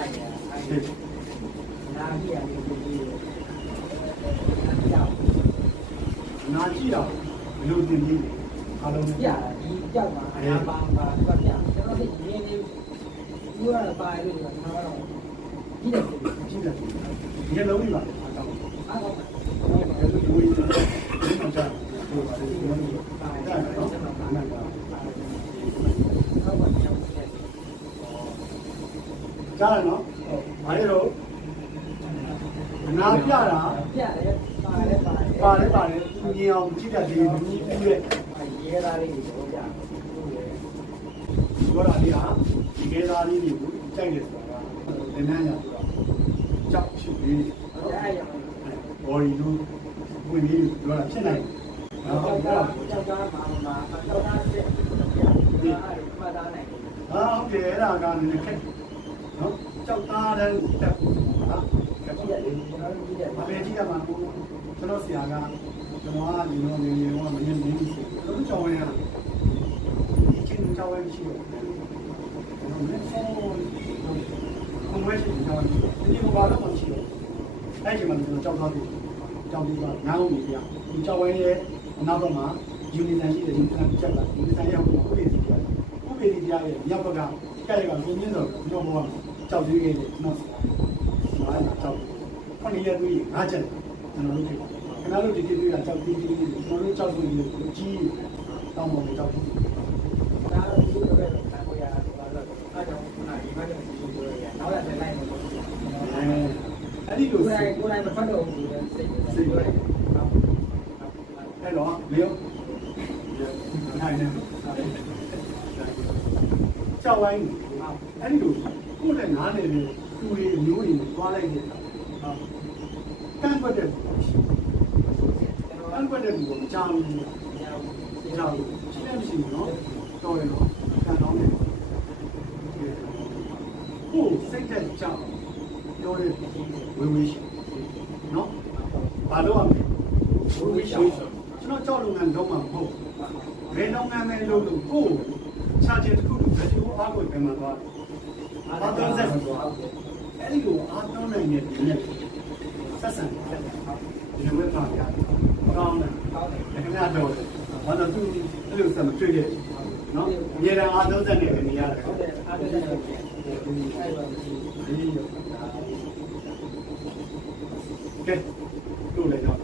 နာကြည့်တော့ဘယ်လိုတင်ပြီးအားလုံးပြဒီကြောက်ပါအနာပါပါပြကျွန်တော်ဒီရင်းနေဘူးရပါလို့ကျွန်တော်ကတော့ကြည့်တယ်ကြည့်တယ်ဒီလုံးကြီးပါအားတော့အားတော့ဘယ်လိုဒီဝေးဒီမှာကြာဟိုပါလေဒီလိုမျိုးဒါတော့နားကကြားရနော်ဘာလဲတော့နားပြတာပြတယ်ပါတယ်မြင်အောင်ကြည့်တတ်တယ်မြည်ပြီးရဲသားလေးကိုပြောကြပြောတာလေးဟာဒီရဲသားလေးတွေကိုကြိုက်တယ်ဆိုတာကလည်းနန်းရဆိုတော့ကြောက်ချစ်ပြီးဘော်ဒီလူဝင်ပြီးပြောတာဖြစ်နိုင်တယ်ကြောက်သားမှာကြောက်သားစစ်ပြမှတ်သားနိုင်ဟုတ်ကဲ့အဲ့ဒါကလည်းခက်နော်ကြောက်သားတဲ့တက်ဟာကက်ကြည့်တယ်ကျွန်တော်ကြည့်တယ်မလေးကြည့်ရမှာကိုကျွန်တော်ဆရာကကျွန်တော်ကဒီလိုနေနေတော့မင်းနေနေဆိုတော့ကြောင်းရတာဒီချင်းကြောင်းရရှိတော့ကျွန်တော်လည်းဆုံးဘုံဝဲရှိကြောင်းရဒီလိုဘာလို့မရှိတော့အဲ့ဒီမှာကျွန်တော်ကြောက်သွားပြီကြောက်ပြီးတော့ငါ့ဦးကြီးပြဒီကြောင်းဝဲရဲ့နောက်တော့မှယူနီတန်ရှိတယ်ဒီကံချက်လာဒီဆိုင်ရောက်တော့ဥပဒေကြီးပြဥပဒေကြီးရဲ့မြောက်ဘက်ကကြိုက်ကကိုင်းင်းတော့ကျွန်တော်ဘောကြောက်သေးတယ်နော်မားကြောက်ခဏရတွေ့ငါချက်ကျွန်တော်လုပ်ခဲ့ခဏလို့ဒီတွေ့တာကြောက်သေးသေးကျွန်တော်တို့ကြောက်လို့ကြီးတောင်းပေါ်ကြောက်သေးဒါတော့ဒီလိုပဲခံကိုရတာတော့အားကြောင့်ခုနဒီဘက်ကနေဒီလိုရနောက်ရတဲ့လိုက်မှာပေါ့အဲ့ဒီလိုကိုယ်တိုင်မထွက်တော့ဘူးစိတ်ပြောတယ်အဲ့တော့လေယောနိုင်နေကြောက်ဝိုင်းအဲ့ဒီလိုကိုယ်နဲ့နားနေတယ်သူတွေမျိုးတွေသွားလိုက်နေတာကန့်ကွက်တဲ့ကန့်ကွက်တဲ့လူကိုကြောက်နေကြောက်ရှိတယ်မရှိဘူးနော်တော်တယ်နော်ကန်တော့နေကိုစိတ်သက်ကြောက်ပြောတဲ့ဝေဝေးရှိနော်ဘာလို့ရမလဲဝေဝေးရှိကျွန်တော်ကြောက်လုပ်ငန်းလုံးမှာမဟုတ်ဘယ်လုပ်ငန်းမဲ့လုပ်လို့ကိုချာချင်တစ်ခုဘယ်လိုအားကိုပြန်မှာသွားအားတော့ဆက်အဲ့ဒီကိုအားတော့နိုင်တဲ့ဒီနဲ့ဆက်ဆံတယ်ဒီလိုပဲပါရကောင်းတယ်ခဏတော့ဘာလို့သူအဲ့လိုဆက်မတွေ့ခဲ့နော်အများအားအားတော့ဆက်နေနေရတယ်ဟုတ်တယ်အားတော့ဆက်နေတယ်အဲ့တော့ဒီကဲတို့လည်းတော့